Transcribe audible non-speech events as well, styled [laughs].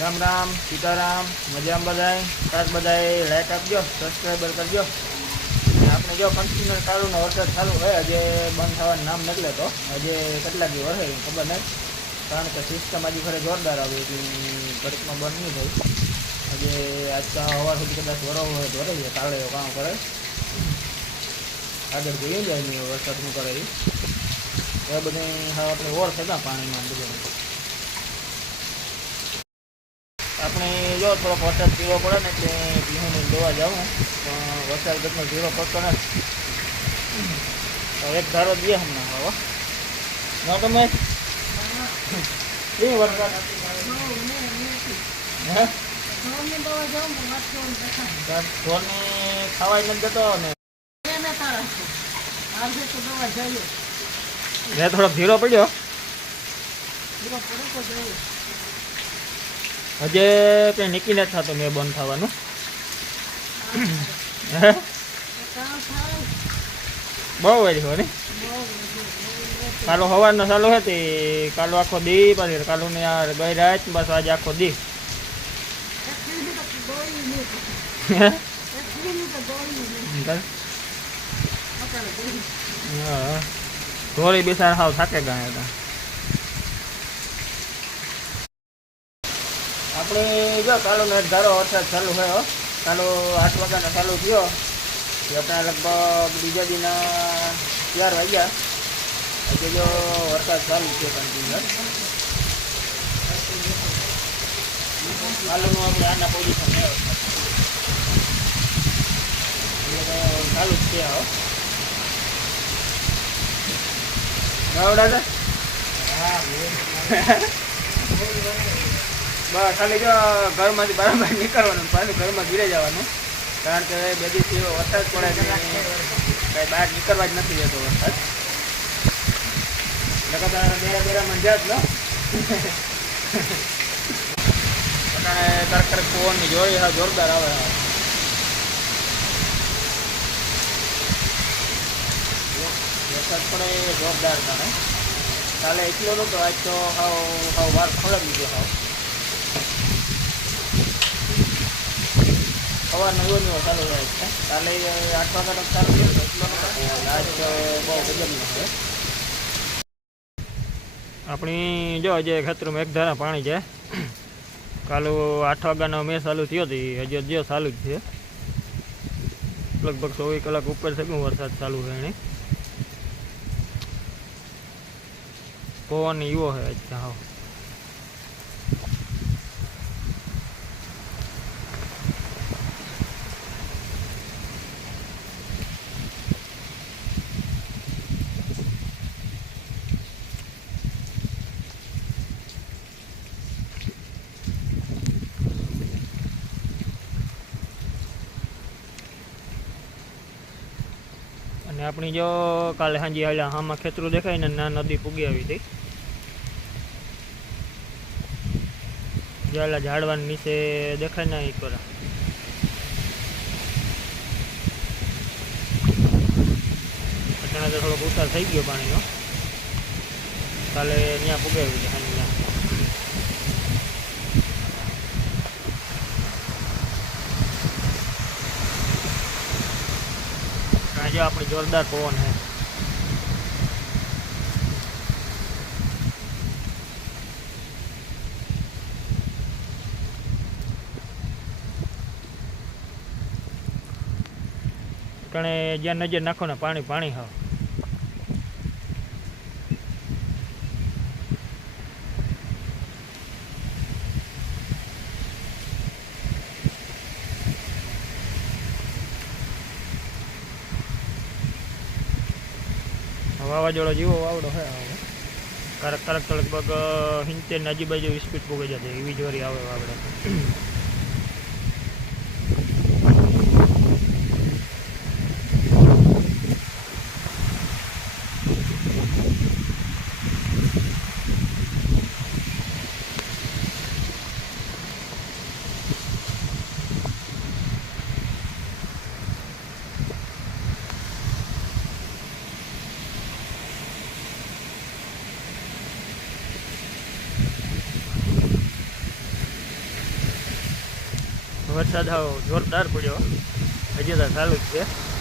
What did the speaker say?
રામ રામ, સીતારામ, મજામાં બધાય? તાર બધાય લાઈક આપજો સબસ્ક્રાઈબર કરજો. આપણે જો કન્ટિન્યુઅર ચાલુનો વરસાદ ચાલુ હોય હજે બંધ થવાનું નામ નથી લેતો. હજે કેટલા દિવસ હોય ખબર નહીં કારણ કે સિસ્ટમ હજી ખરે જોરદાર આવી એટલે ઘડીકમાં બંધ નહીં થાય. હજે આજ તો સવાર સુધી કદાચ વરો હોય તો વરે છે કાળે કામ કરે. આગળ જોઈએ જાય નહીં વરસાદ કરે એ. બધું આપણે ઓર થતા પાણીમાં બધું આપણે જો થોડોક વરસાદ પીવો પડે ને એટલે ભીહોને દોવા જાઉં પણ વરસાદ ઘટનો ઝીરો પડતો નથી. એક ધારો દે હમણાં હવે. ન તમે? કેવી વરસાદ. હે? ખાવાય નથી જતો ને? મેં થોડોક ધીરો પડ્યો. હજે કંઈ નીકળી નથી થતો મેં બંધ થવાનું. બહુ વહેલી હોય ને? કાલો સવારનો ચાલુ હતી કાલો આખો દી, પછી કાલો ને યાર ગઈ રાત, બસ આજે આખો દી. ઢોળી બિસાર હાવ થાકે ગયા હતા આપણે જો કાલો ને ધારો વરસાદ ચાલુ થયો. કાલો આઠ વાગ્યાનો ચાલુ થયો. એ આપણા લગભગ બીજા દિના ચાર વાગ્યા. હજી જો વરસાદ ચાલુ છે કન્ટિન્યુઅસ કાલુનું આપણે આના પોઝિશન છે એટલે ચાલુ જ છે હવે ગાવડા બસ, ખાલી જો ઘરમાંથી બરાબર નીકળવાનું પાછું ઘરમાં ઘીરે જવાનું. કારણ કે બે દિવસથી એવો વરસાદ પડે છે કાંઈ બહાર નીકળવા જ નથી જતો વરસાદ. લગાતાર બેરા બેરામાં જાત લો [laughs] અને કરક કરક પવનની જોરદાર આવે વરસાદ પડે જોરદાર તાણે કાલે એટલો નહોતો, આજ તો હાવ હાવ વાર ખોલાવી દીધો, હાવ. સવારનો એવો ને એવો ચાલુ રહે છે કાલે આઠ વાગ્યાનો ચાલુ થયો આજ બહુ ગજબનો છે આપણી જો હજી ખેતરમાં એક ધારા પાણી છે. કાલો આઠ વાગ્યાનો મેં ચાલુ થયો હતી હજી હજી ચાલુ જ છે. લગભગ ચોવીસ કલાક ઉપર છે વરસાદ ચાલુ છે એની. પવન એવો છે હા આપણી જો કાલે સાંજે હાલ્યા આમાં ખેતરું દેખાય ને ના નદી પૂગી આવી હતી. જેલા ઝાડવાની નીચે દેખાય ને એ કરા અત્યારે થોડોક ઉતાર થઈ ગયો પાણીનો. કાલે ત્યાં પૂગે આવી છે સાંજના આજે આપણી જોરદાર પવન છે. કણે જ્યાં નજર નાખો ને પાણી પાણી હાવ. વાવાઝોડો જેવો વાવડો હે કારક કારક તો લગભગ સિત્તેરની આજુબાજુ સ્પીડ પોગી જતી એવી જોરી આવે વાવડો. વરસાદ જોરદાર પડ્યો. હજી તો ચાલુ જ છે.